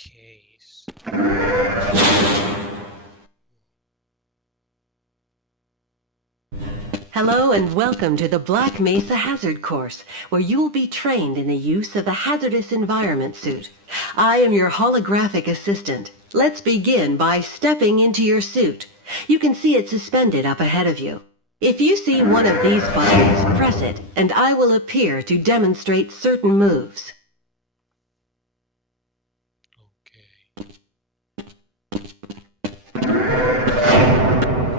Okay. Hello and welcome to the Black Mesa Hazard course, where you will be trained in the use of the hazardous environment suit. I am your holographic assistant. Let's begin by stepping into your suit. You can see it suspended up ahead of you. If you see one of these buttons, press it, and I will appear to demonstrate certain moves.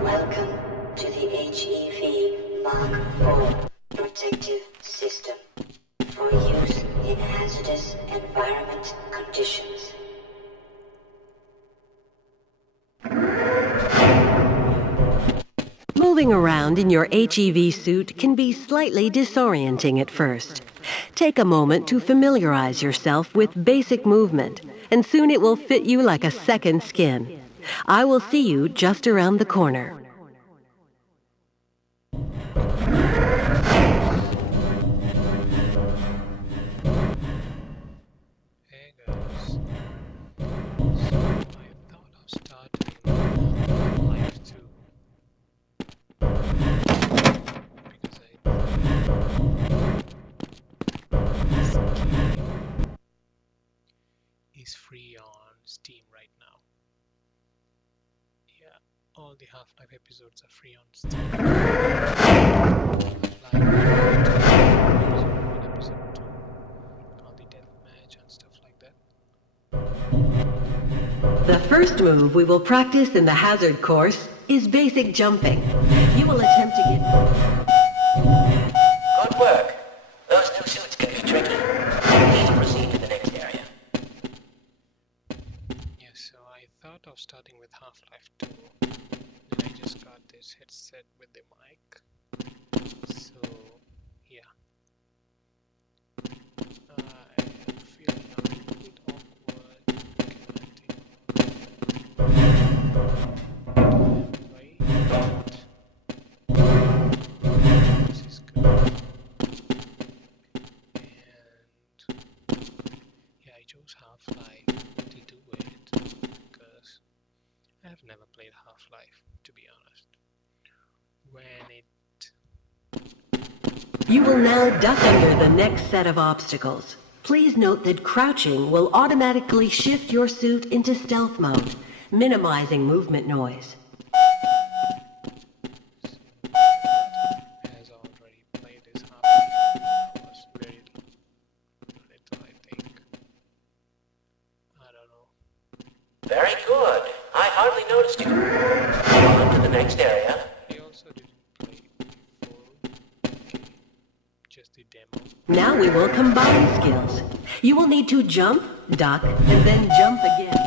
Welcome to the HEV Mark IV protective system for use in hazardous environment conditions. Moving around in your HEV suit can be slightly disorienting at first. Take a moment to familiarize yourself with basic movement, and soon it will fit you like a second skin. I will see you just around the corner. Hey guys, so I thought of starting live too, because this game is free on Steam right now. Yeah, all the Half-Life episodes are free on Steam. Episode 1, episode 2, all the deathmatch and stuff like that. The first move we will practice in the hazard course is basic jumping. You will attempt to get... Good work. Those new suits can be tricky. Please proceed to the next area. Yeah, so I thought of starting with Half-Life 2. Then I just got this headset with the mic. So, yeah. I am feeling a little bit awkward commenting on gameplay, but this is good. And yeah, I chose Half-Life to do it because I have never played Half-Life, to be honest. When it You will now duck under the next set of obstacles. Please note that crouching will automatically shift your suit into stealth mode, minimizing movement noise. has already played this Half-Life when I was very little, I think. I don't know. Very good. I hardly noticed you. On to the next area. I also didn't play the full game, just the demo. Now we will combine skills. You will need to jump, duck, and then jump again.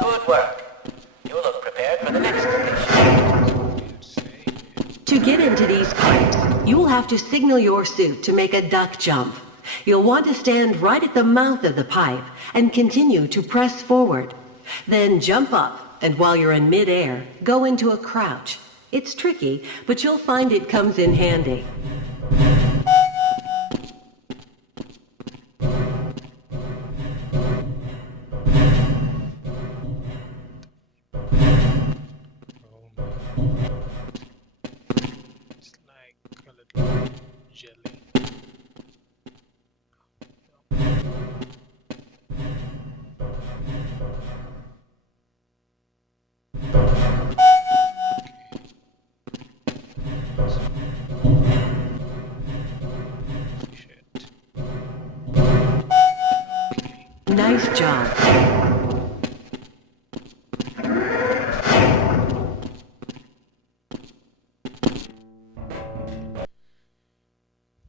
Good work. You look prepared for the next station. To get into these pipes, you will have to signal your suit to make a duck jump. You'll want to stand right at the mouth of the pipe and continue to press forward. Then jump up, and while you're in mid-air, go into a crouch. It's tricky, but you'll find it comes in handy. It's like a little jelly. Shit. Okay. Nice job.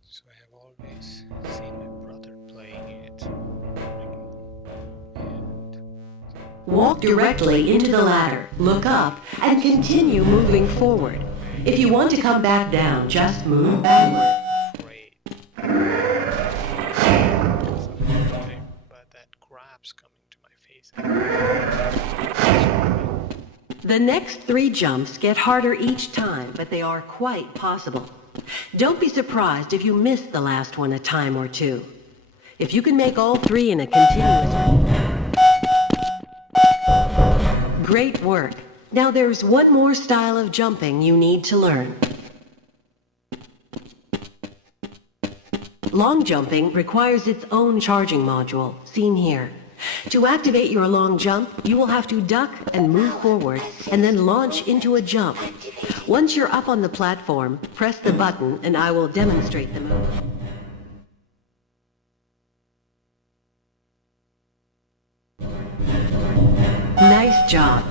So I have always seen my brother playing it. And Walk directly into the ladder, look up, and continue moving forward. If you want to come back down, just move backward. afraid. But that crab's coming to my face. The next 3 jumps get harder each time, but they are quite possible. Don't be surprised if you miss the last one a time or two. If you can make all three in a continuous... Great work. Now there's one more style of jumping you need to learn. Long jumping requires its own charging module, seen here. To activate your long jump, you will have to duck and move forward, and then launch into a jump. Once you're up on the platform, press the button and I will demonstrate the move. Nice job.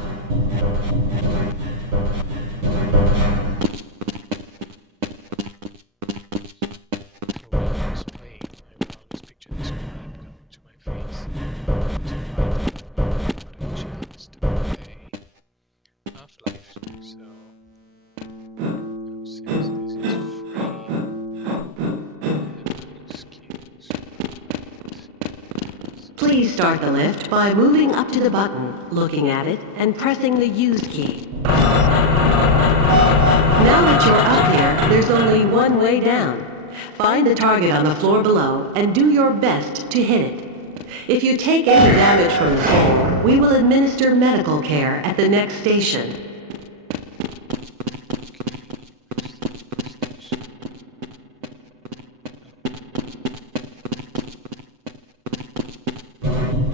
Please start the lift by moving up to the button, looking at it, and pressing the use key. Now that you're up here, there's only one way down. Find the target on the floor below and do your best to hit it. If you take any damage from the fall, we will administer medical care at the next station.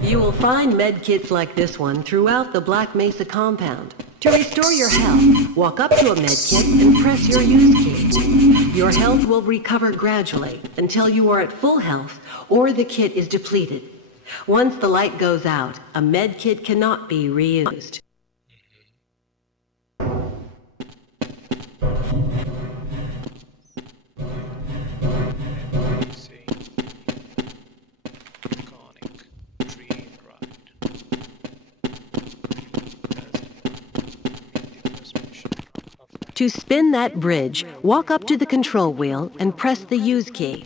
You will find med kits like this one throughout the Black Mesa compound. To restore your health, walk up to a med kit and press your use key. Your health will recover gradually until you are at full health or the kit is depleted. Once the light goes out, a med kit cannot be reused. To spin that bridge, walk up to the control wheel and press the use key.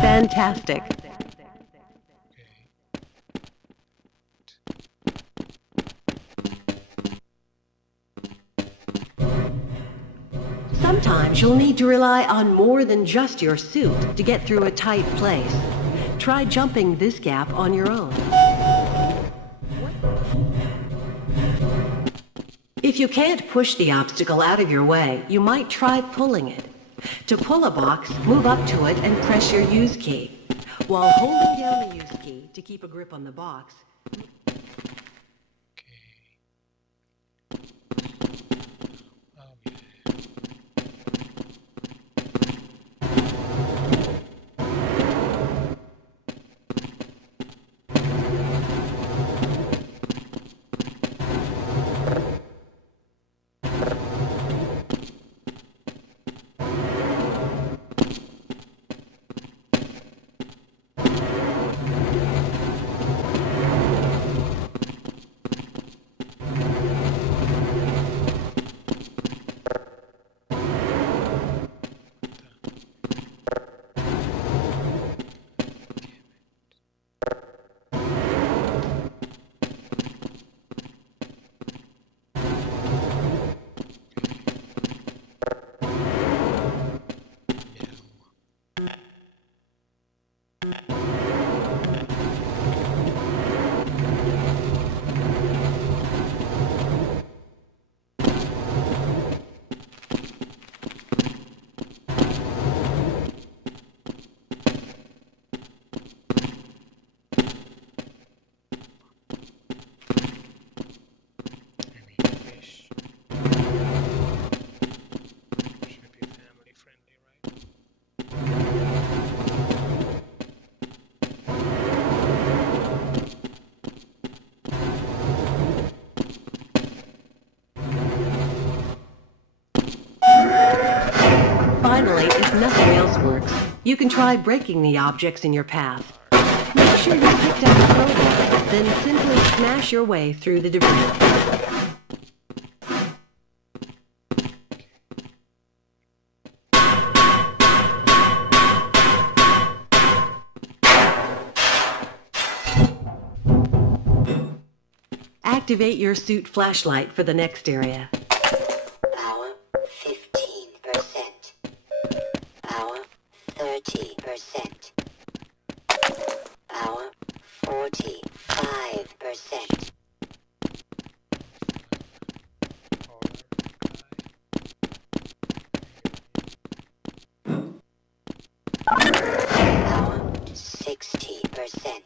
Fantastic. Sometimes you'll need to rely on more than just your suit to get through a tight place. Try jumping this gap on your own. If you can't push the obstacle out of your way, you might try pulling it. To pull a box, move up to it and press your use key. While holding down the use key to keep a grip on the box, finally, if nothing else works, you can try breaking the objects in your path. Make sure you picked up the crowbar, then simply smash your way through the debris. activate your suit flashlight for the next area. Power 15%. Power 30%. Power 45%. Power 60%.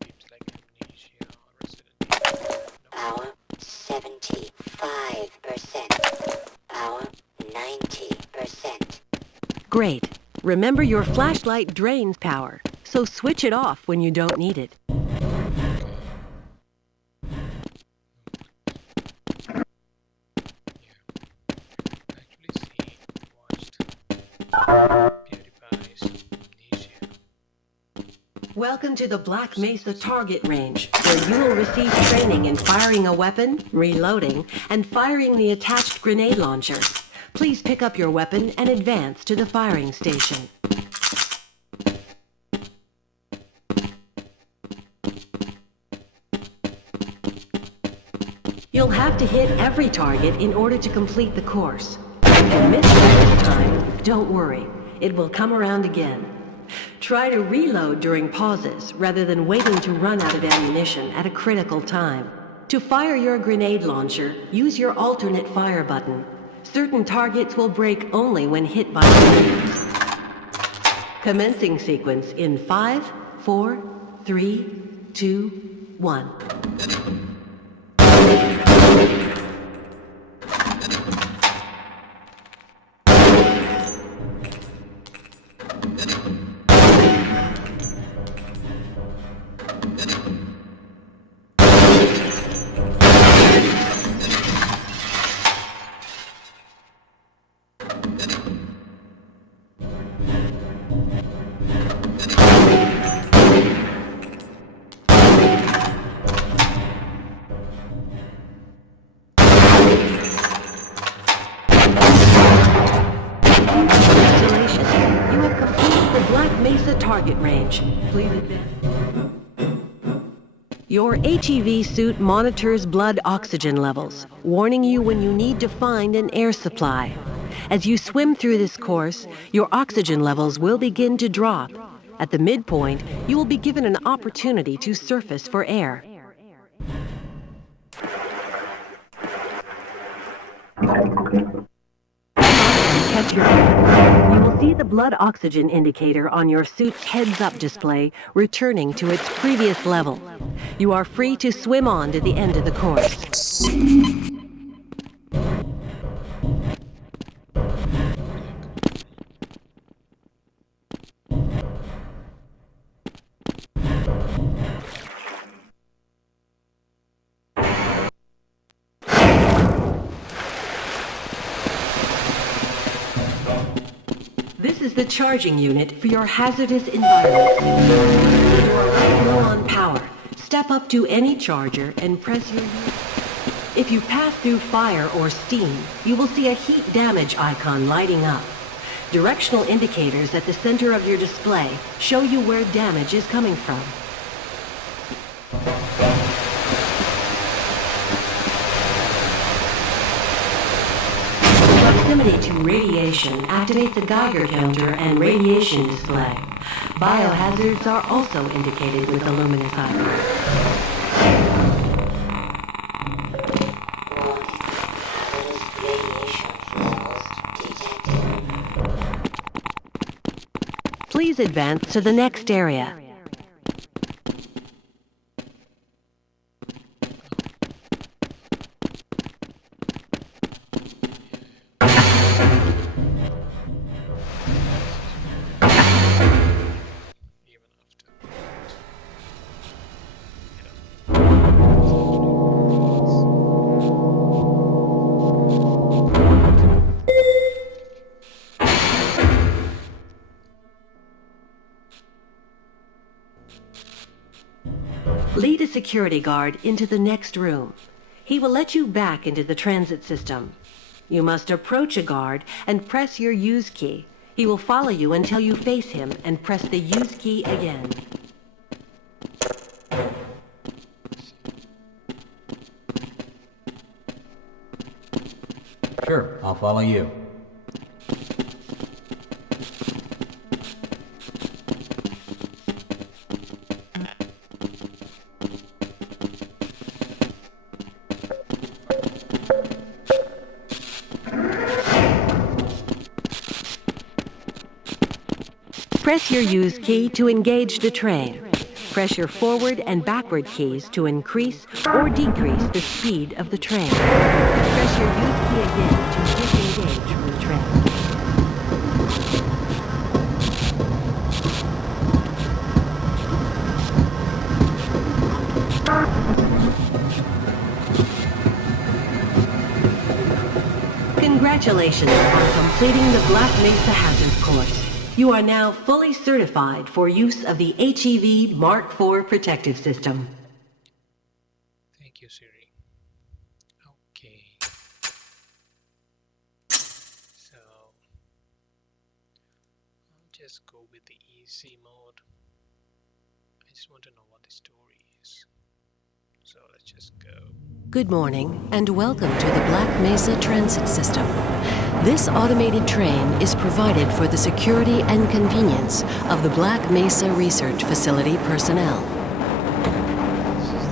Games like Amnesia or Resident Evil. No. Power 75%. Power 90%. Great. Remember your flashlight drains power, so switch it off when you don't need it. Watched PewDiePie's Amnesia. Welcome to the Black Mesa target range, where you will receive training in firing a weapon, reloading, and firing the attached grenade launcher. Please pick up your weapon and advance to the firing station. You'll have to hit every target in order to complete the course. If you miss it this time, don't worry. It will come around again. Try to reload during pauses rather than waiting to run out of ammunition at a critical time. To fire your grenade launcher, use your alternate fire button. Certain targets will break only when hit by grenades. Commencing sequence in 5, 4, 3, 2, 1. Target range. Please advance. Your HEV suit monitors blood oxygen levels, warning you when you need to find an air supply. As you swim through this course, your oxygen levels will begin to drop. At the midpoint, you will be given an opportunity to surface for air. Catch your breath. You will see the blood oxygen indicator on your suit's heads-up display returning to its previous level. You are free to swim on to the end of the course. This is the charging unit for your hazardous environment. You are running low on power. Step up to any charger and press your... If you pass through fire or steam, you will see a heat damage icon lighting up. Directional indicators at the center of your display show you where damage is coming from. Proximity to radiation activates the Geiger counter and radiation display. Biohazards are also indicated with the luminous icon. Please advance to the next area. Lead a security guard into the next room. He will let you back into the transit system. You must approach a guard and press your use key. He will follow you until you face him and press the use key again. Sure, I'll follow you. Press your use key to engage the train. Press your forward and backward keys to increase or decrease the speed of the train. Press your use key again to disengage from the train. Congratulations on completing the Black Mesa Hazard course. You are now fully certified for use of the HEV Mark IV protective system. Thank you, Siri. Okay. So, I'll just go with the easy mode. I just want to know what the story is. So let's just go. Good morning and welcome to the Black Mesa Transit System. This automated train is provided for the security and convenience of the Black Mesa Research Facility personnel.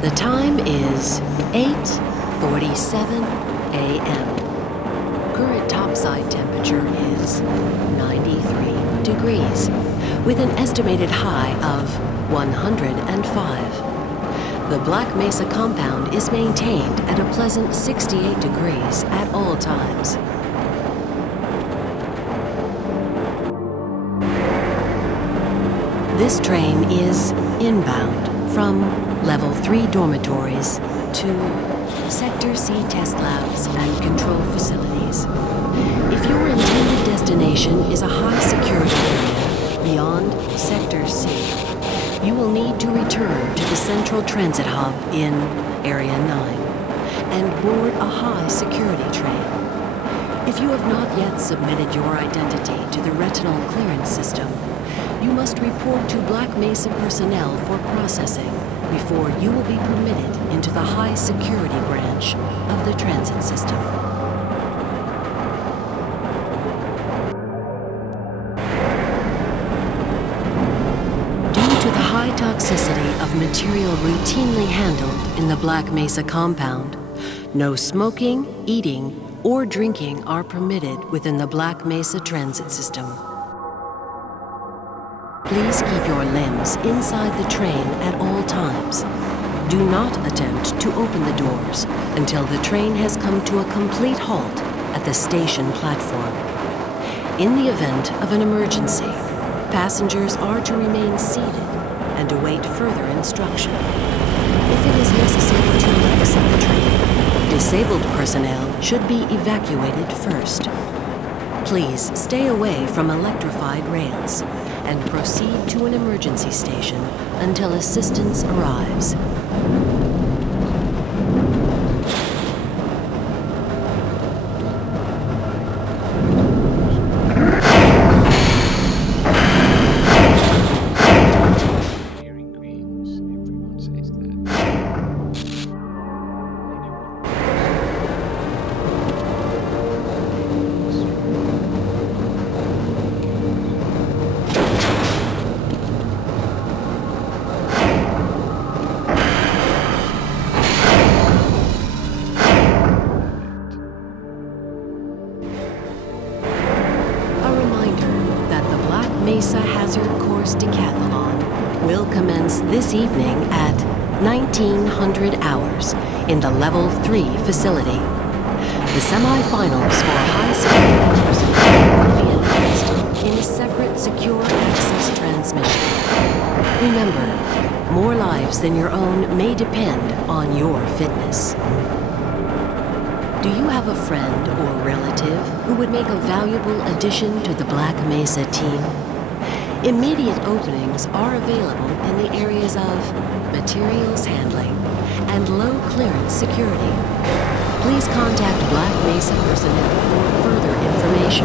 The time is 8:47 a.m. Current topside temperature is 93 degrees, with an estimated high of 105. The Black Mesa compound is maintained at a pleasant 68 degrees at all times. This train is inbound from Level 3 dormitories to Sector C test labs and control facilities. If your intended destination is a high security area beyond Sector C, you will need to return to the Central Transit Hub in Area 9 and board a high security train. If you have not yet submitted your identity to the retinal clearance system, you must report to Black Mesa personnel for processing before you will be permitted into the high security branch of the transit system. Toxicity of material routinely handled in the Black Mesa compound, no smoking, eating, or drinking are permitted within the Black Mesa transit system. Please keep your limbs inside the train at all times. Do not attempt to open the doors until the train has come to a complete halt at the station platform. In the event of an emergency, passengers are to remain seated and await further instruction. If it is necessary to exit the train, disabled personnel should be evacuated first. Please stay away from electrified rails and proceed to an emergency station until assistance arrives. Mesa Hazard Course Decathlon will commence this evening at 1900 hours in the Level 3 facility. The semi-finals for high security personnel will be announced in a separate secure access transmission. Remember, more lives than your own may depend on your fitness. Do you have a friend or relative who would make a valuable addition to the Black Mesa team? Immediate openings are available in the areas of materials handling and low clearance security. Please contact Black Mesa personnel for further information.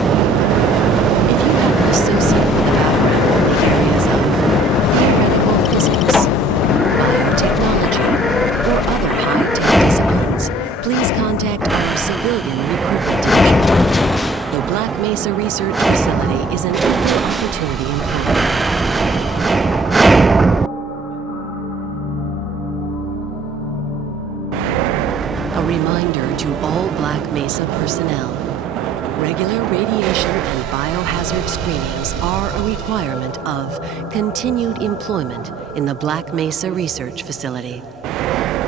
If you have equipment. The Black Mesa Research Facility is an equal opportunity encounter. A reminder to all Black Mesa personnel. Regular radiation and biohazard screenings are a requirement of continued employment in the Black Mesa Research Facility.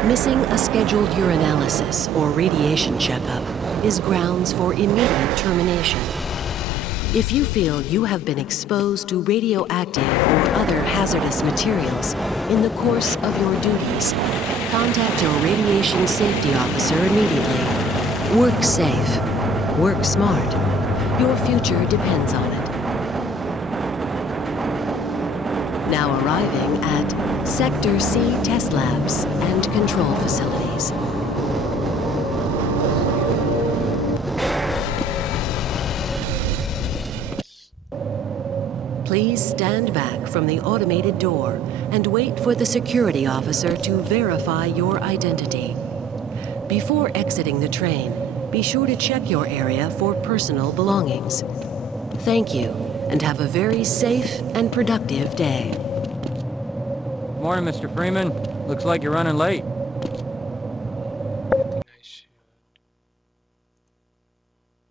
Missing a scheduled urinalysis or radiation checkup is grounds for immediate termination. If you feel you have been exposed to radioactive or other hazardous materials in the course of your duties, contact your radiation safety officer immediately. Work safe. Work smart. Your future depends on it. Now arriving at Sector C test labs and control facilities. Please stand back from the automated door and wait for the security officer to verify your identity. Before exiting the train, be sure to check your area for personal belongings. Thank you, and have a very safe and productive day. Morning, Mr. Freeman. Looks like you're running late. I think I should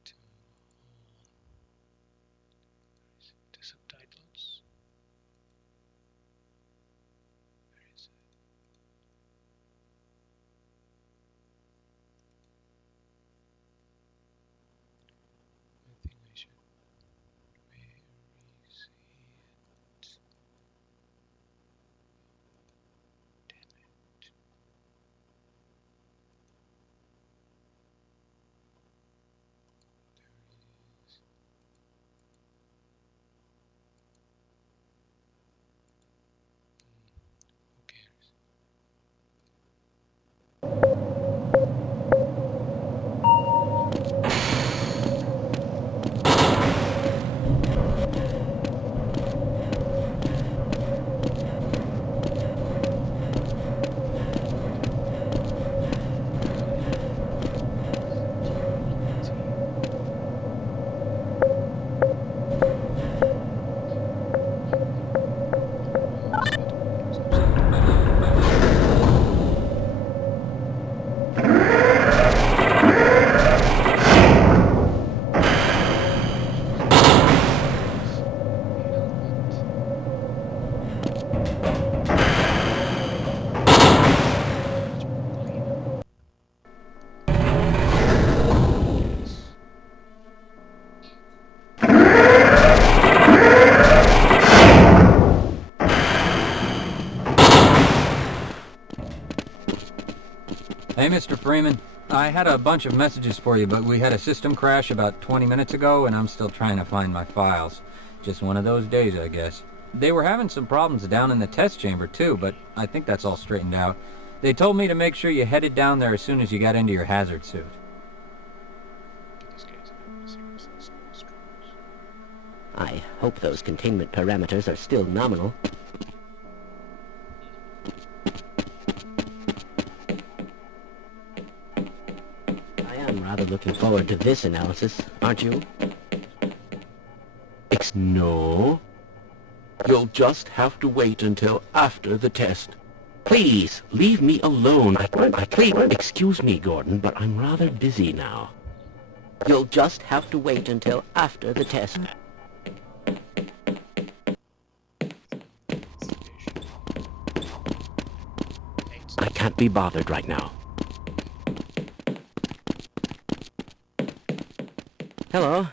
turn on the subtitles. Where is it? I think I should. Where is it? Damn it. There it is. Who cares? Hey, Mr. Freeman. I had a bunch of messages for you, but we had a system crash about 20 minutes ago, and I'm still trying to find my files. Just one of those days, I guess. They were having some problems down in the test chamber, too, but I think that's all straightened out. They told me to make sure you headed down there as soon as you got into your hazard suit. These guys are missing themselves screws. I hope those containment parameters are still nominal. I am rather looking forward to this analysis, aren't you? No. You'll just have to wait until after the test. Please, leave me alone. Excuse me, Gordon, but I'm rather busy now. You'll just have to wait until after the test. I can't be bothered right now. Hello?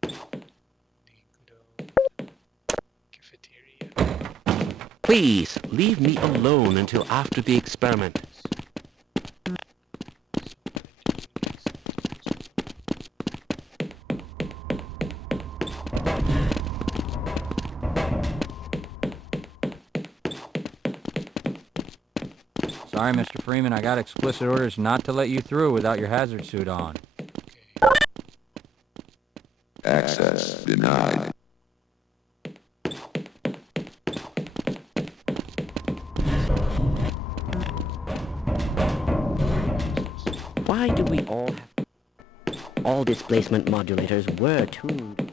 The good old cafeteria. Please, leave me alone until after the experiment. Sorry, Mr. Freeman, I got explicit orders not to let you through without your hazard suit on. Access denied. Why do we all have... all displacement modulators were tuned.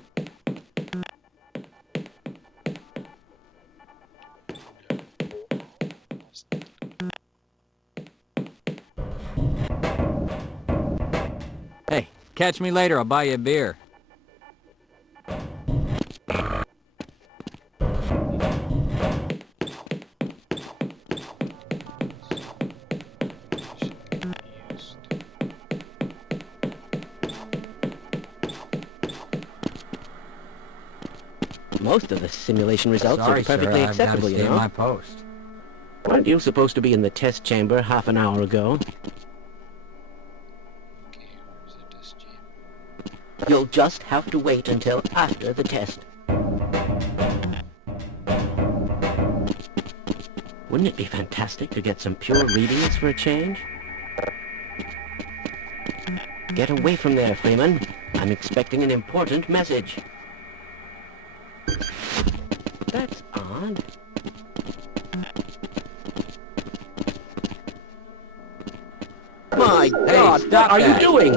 Hey, catch me later. I'll buy you a beer. Most of the simulation results Sorry, are perfectly sir, I've got to acceptable, you stay know. my post. Weren't you supposed to be in the test chamber half an hour ago? Okay, where's the test chamber? You'll just have to wait until after the test. Wouldn't it be fantastic to get some pure readings for a change? Get away from there, Freeman. I'm expecting an important message. That's odd. My God, what stop are that. you doing?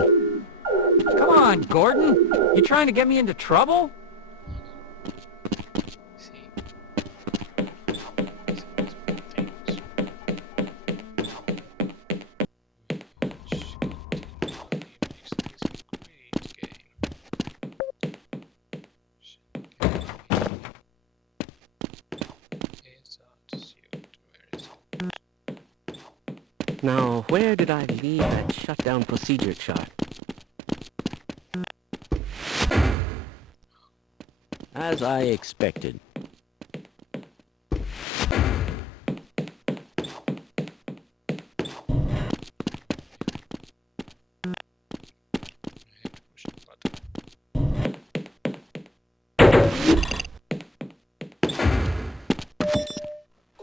Come on, Gordon. You trying to get me into trouble? See? These things. Which continually makes this a great game. Is that suit? Where is it? Now, where did I leave that shutdown procedure chart? As I expected. I had to push the button.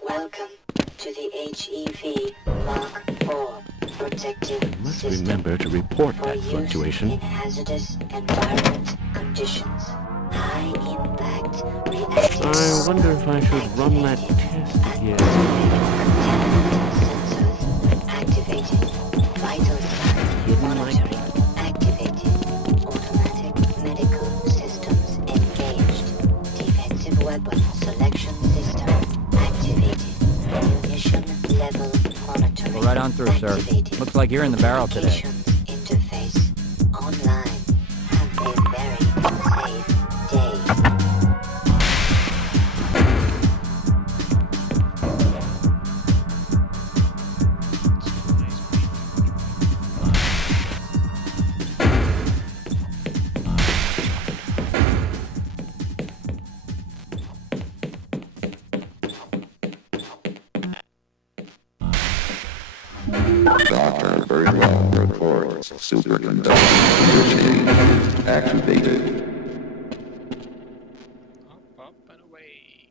Welcome to the HEV Mark IV protective Must system remember to report for that use fluctuation. in hazardous environment conditions. High impact reactive. I wonder if I should run that test again. Sensors activated. Vital signs Hidden my monitoring activated. Automatic medical systems engaged. Defensive weapon selection system activated. Munition level monitoring. Go right on through, sir. activated. Looks like you're in the barrel today. Communications interface online. Have a very safe day. Doctor, very well. Reports. Superconducting change is activated. Up and away.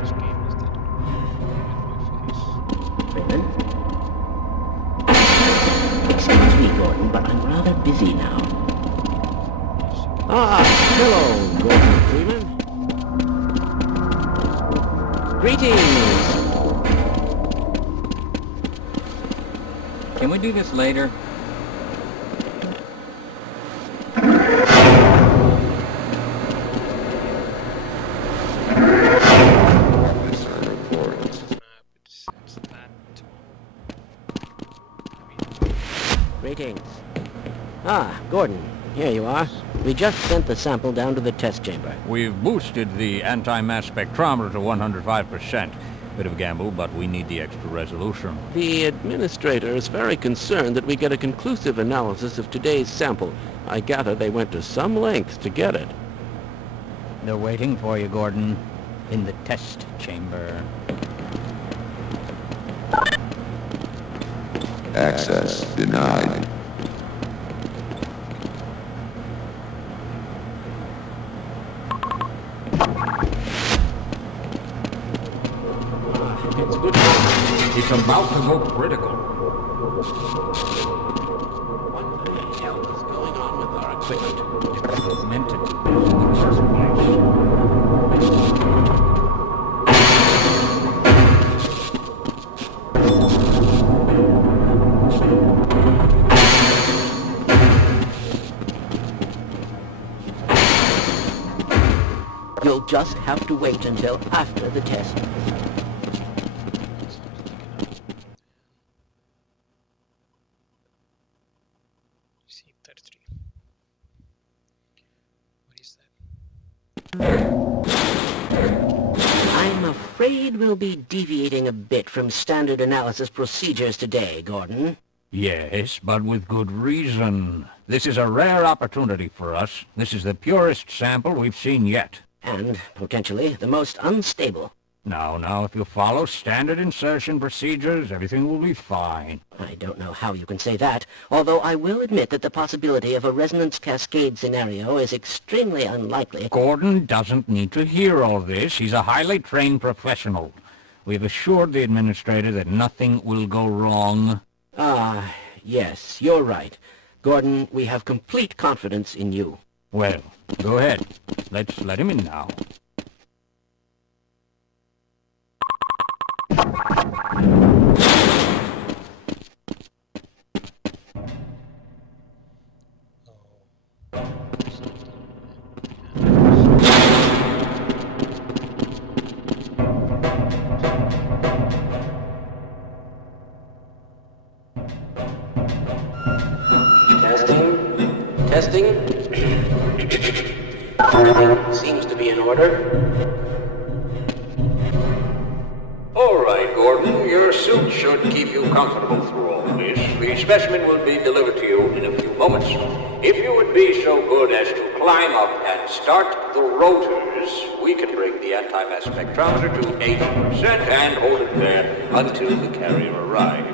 This game is that Freeman? Excuse me, Gordon, but I'm rather busy now. Ah, hello, Gordon Freeman. Greetings! Can we do this later? Officer reports. map. It sets that to. Greetings. Ah, Gordon, here you are. We just sent the sample down to the test chamber. We've boosted the anti-mass spectrometer to 105%. Bit of a gamble, but we need the extra resolution. The administrator is very concerned that we get a conclusive analysis of today's sample. I gather they went to some lengths to get it. They're waiting for you, Gordon, in the test chamber. Access denied. It's about to go critical. What the hell is going on with our equipment? It was meant to be used in the first place. You'll just have to wait until after the test. C33. What is that? I'm afraid we'll be deviating a bit from standard analysis procedures today, Gordon. Yes, but with good reason. This is a rare opportunity for us. This is the purest sample we've seen yet. And, potentially, the most unstable. Now, if you follow standard insertion procedures, everything will be fine. I don't know how you can say that, although I will admit that the possibility of a resonance cascade scenario is extremely unlikely. Gordon doesn't need to hear all this. He's a highly trained professional. We've assured the administrator that nothing will go wrong. Ah, yes, you're right. Gordon, we have complete confidence in you. Well, go ahead. Let's let him in now. Testing. Everything seems to be in order. All right, Gordon. Your suit should keep you comfortable through all this. The specimen will be delivered to you in a few moments. If you would be so good as to climb up and start the rotors, we can bring the anti-mass spectrometer to 80% and hold it there until the carrier arrives.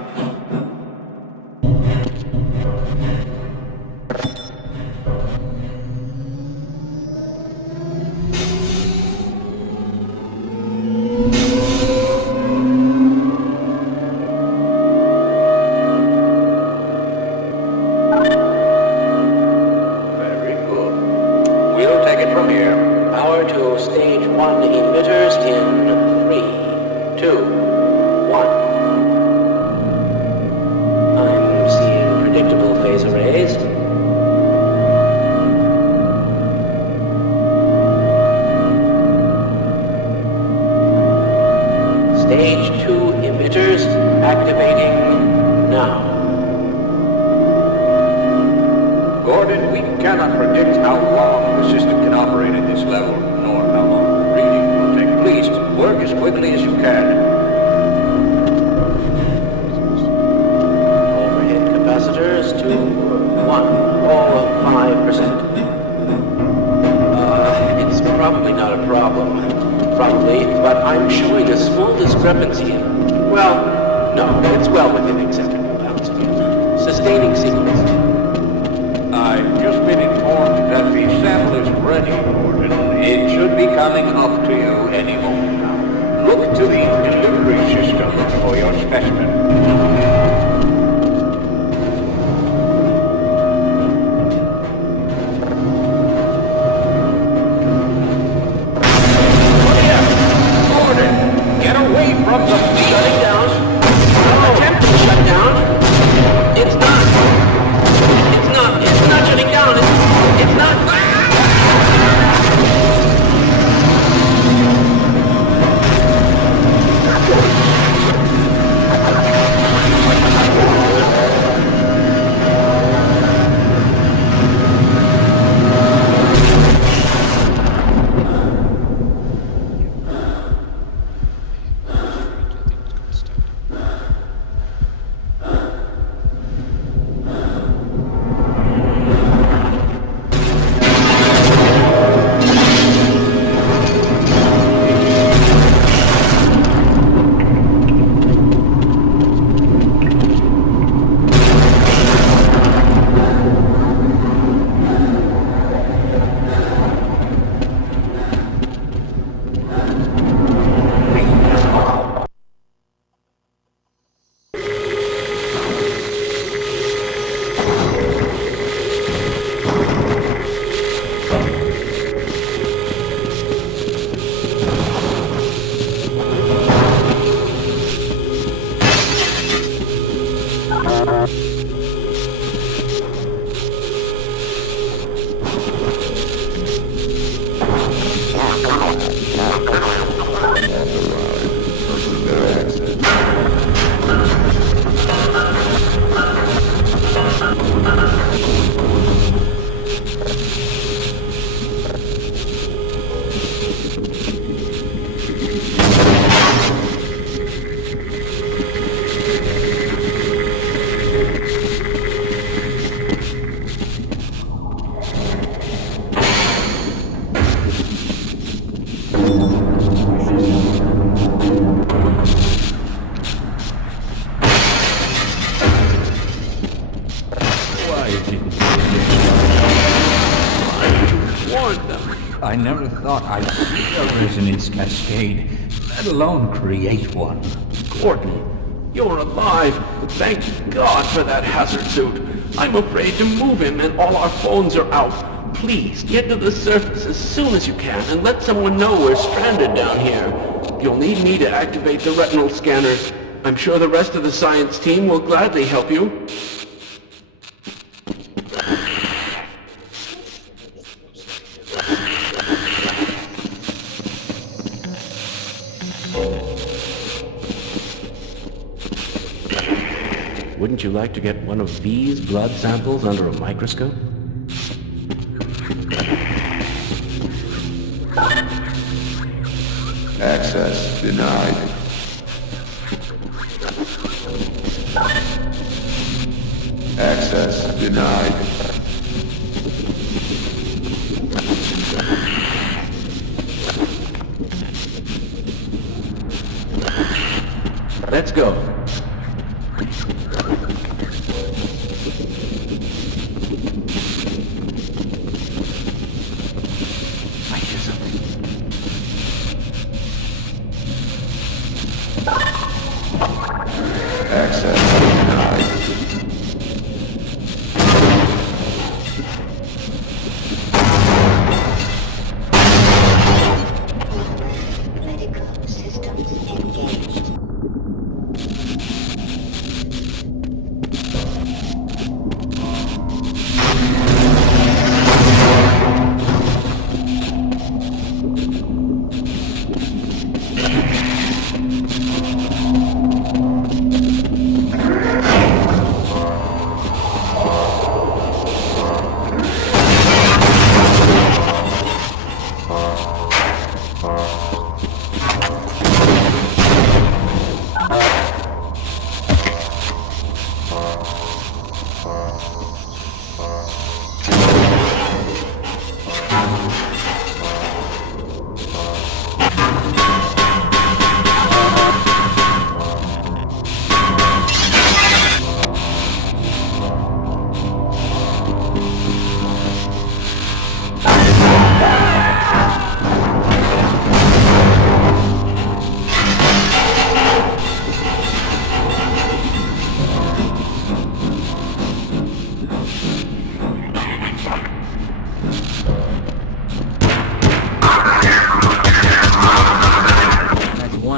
thought I'd see a resonance cascade, let alone create one. Gordon, you're alive. Thank God for that hazard suit. I'm afraid to move him and all our phones are out. Please, get to the surface as soon as you can and let someone know we're stranded down here. You'll need me to activate the retinal scanners. I'm sure the rest of the science team will gladly help you. Wouldn't you like to get one of these blood samples under a microscope? Access denied. Access denied. Let's go. Access denied. Medical systems engaged.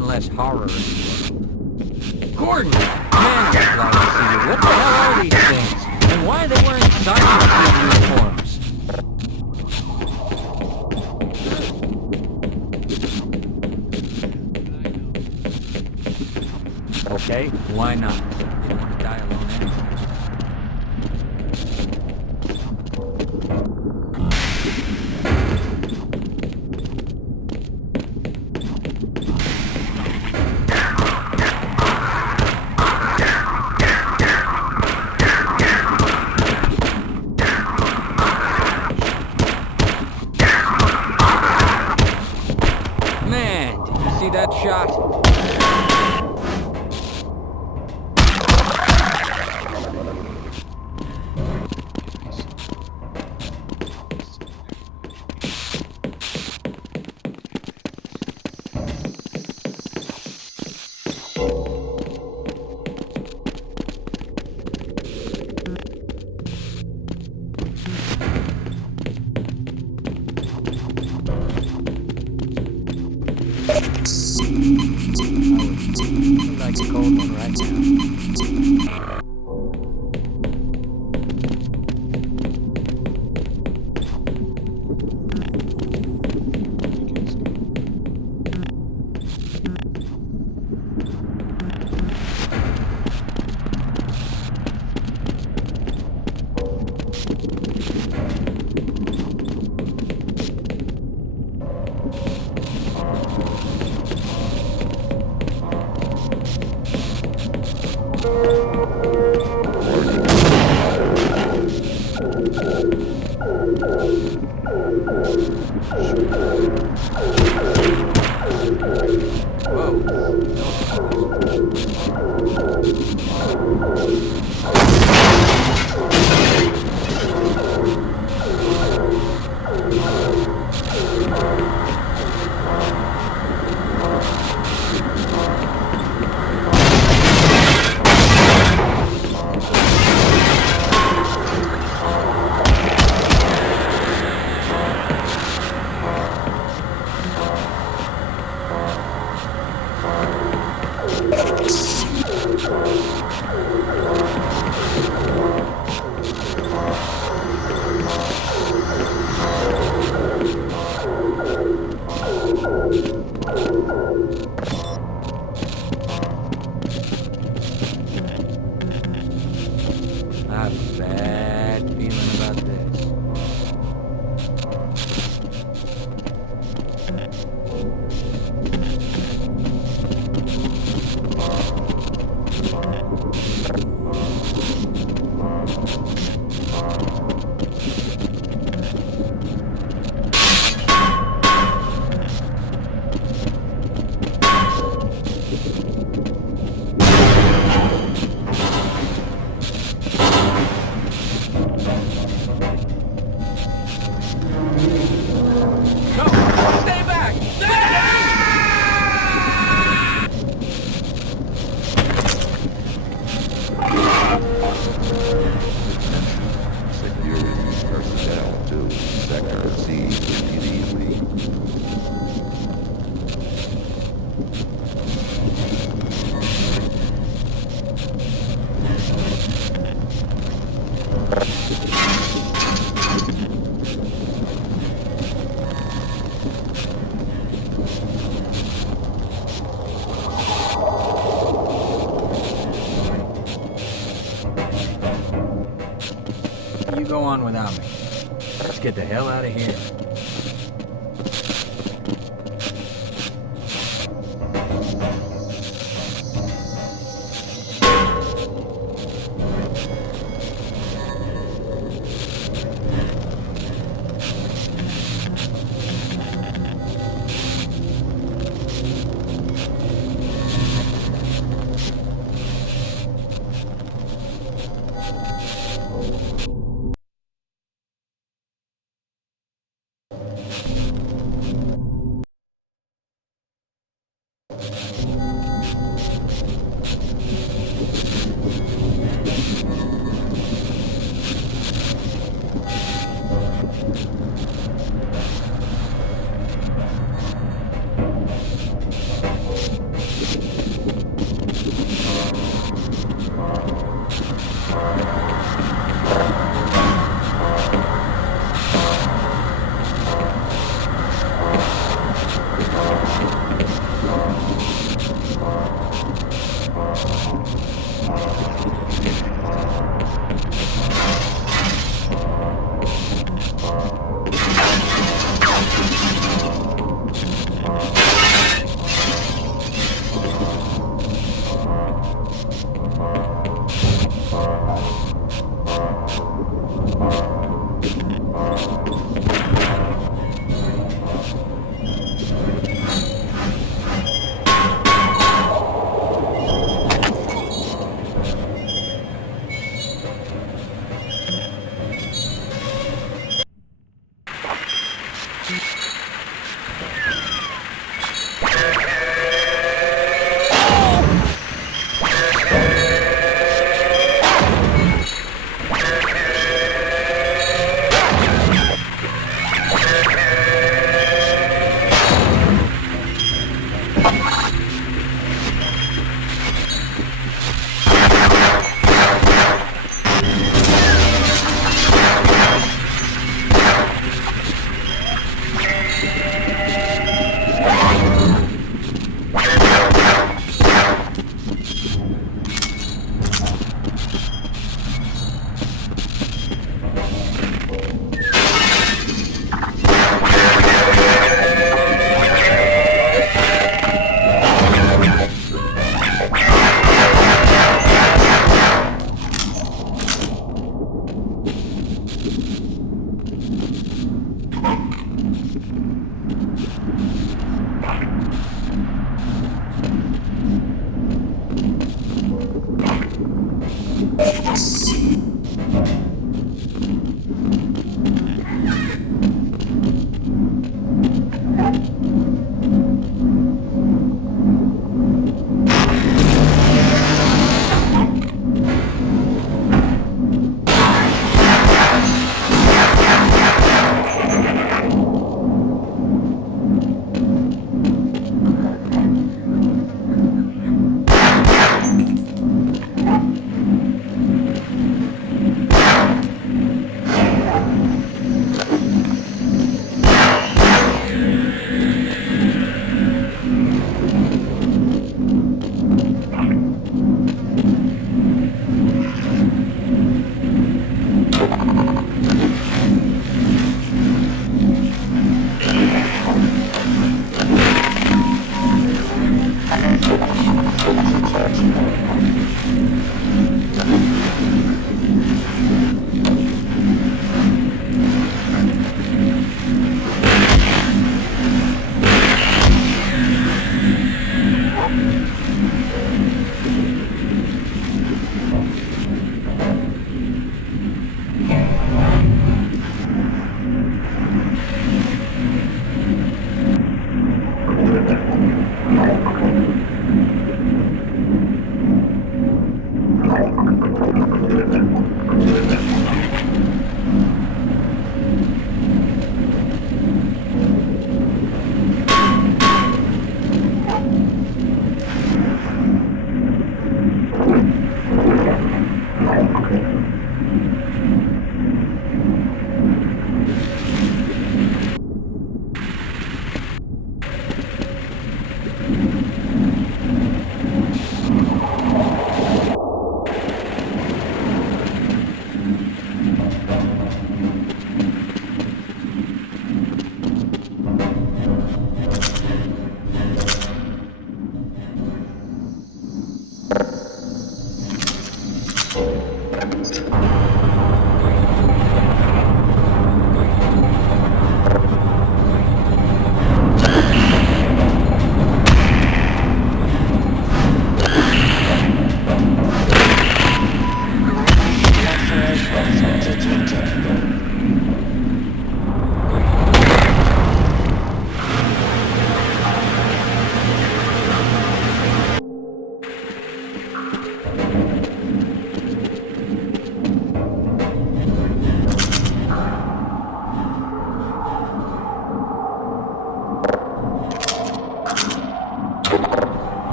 Less horror. Gordon! Man, I'm glad to see you. What the hell are these things? And why are they wearing science uniforms? Okay, why not? You don't want to die alone anyway. That shot. Like a cold one right now. on without me. Let's get the hell out of here.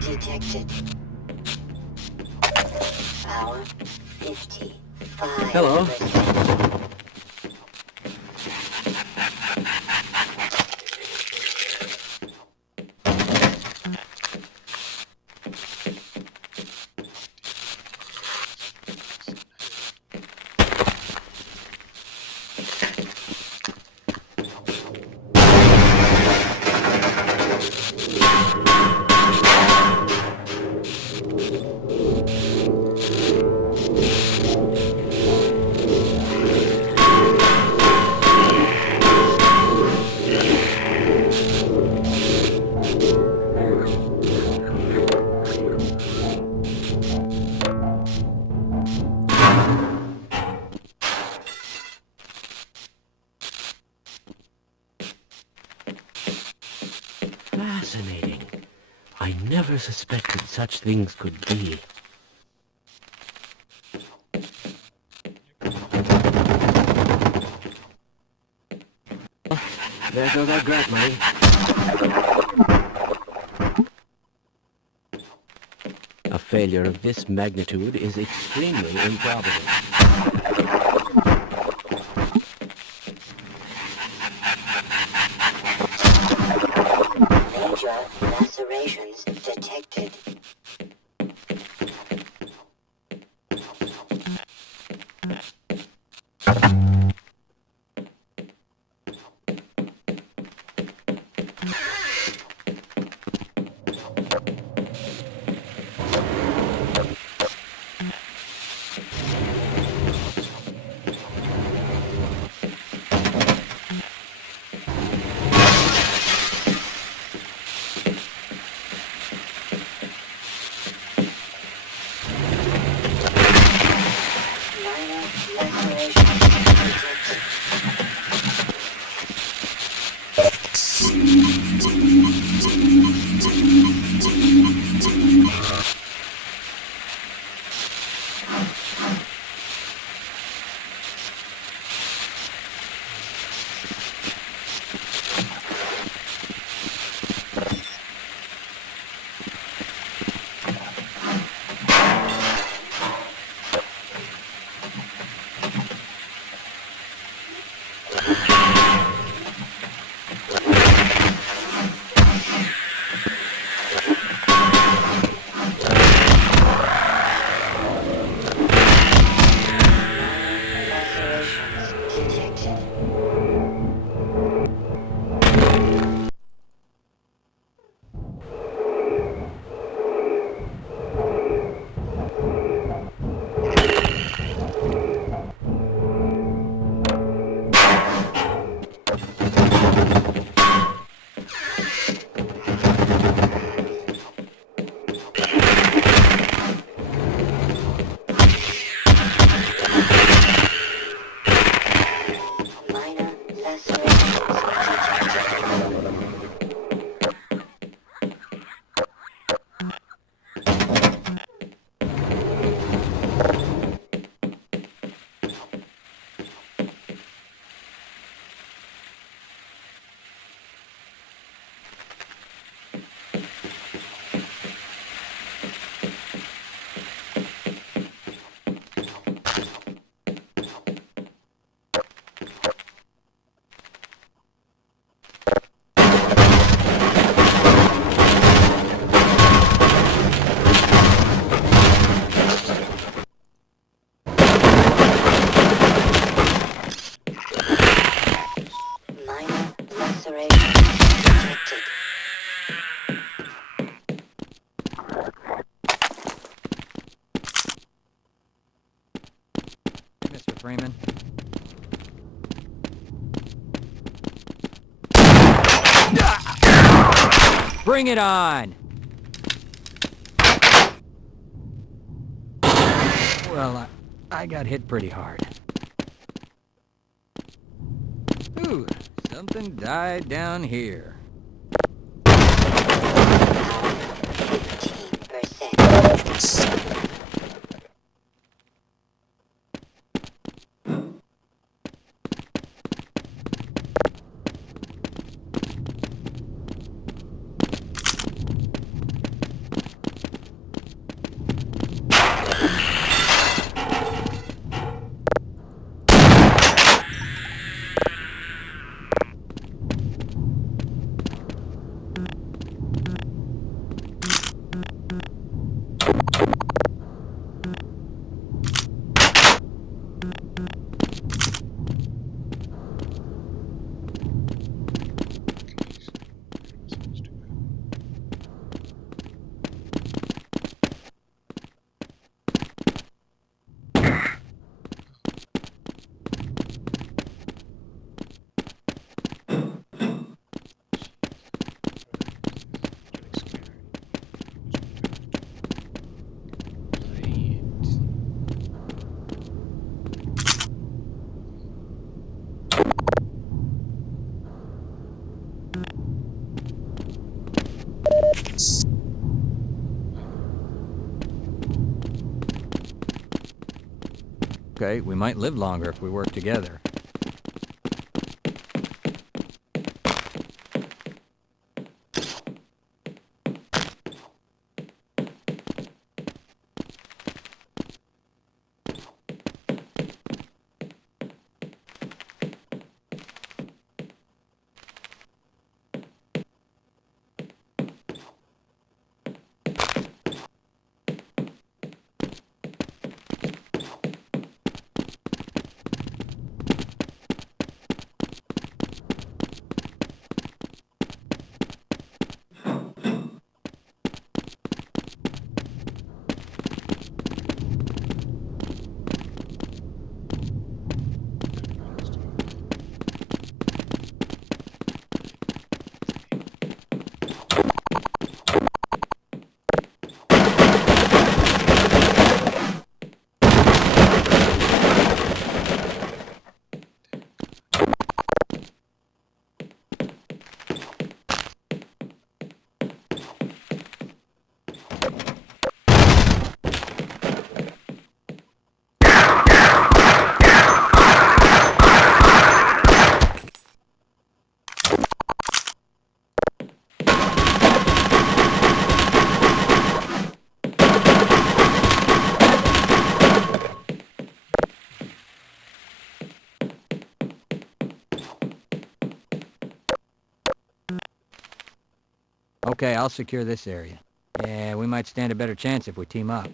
Detected. Power 55. Hello. Fascinating. I never suspected such things could be. There goes our grant money. A failure of this magnitude is extremely improbable. Major lacerations detected. Mr. Freeman. Bring it on! Well, I got hit pretty hard. Ooh, something died down here. 15%. Okay, we might live longer if we work together. Okay, I'll secure this area. Yeah, we might stand a better chance if we team up.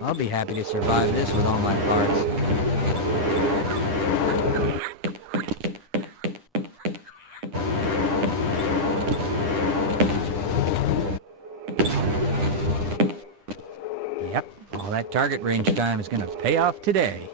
I'll be happy to survive this with all my parts. Yep, all that target range time is gonna pay off today.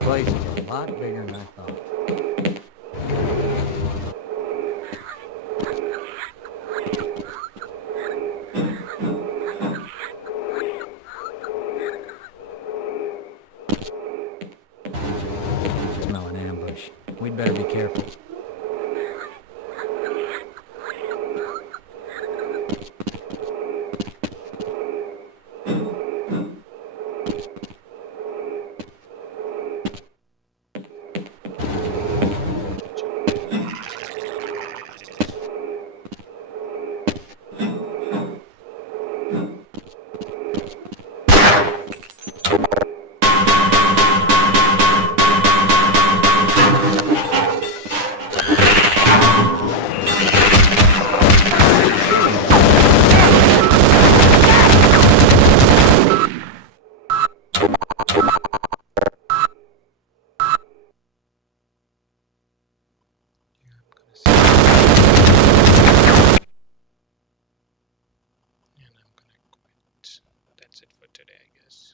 Place is a lot bigger than I thought. Smell an ambush. We'd better be careful. yesterday, I guess.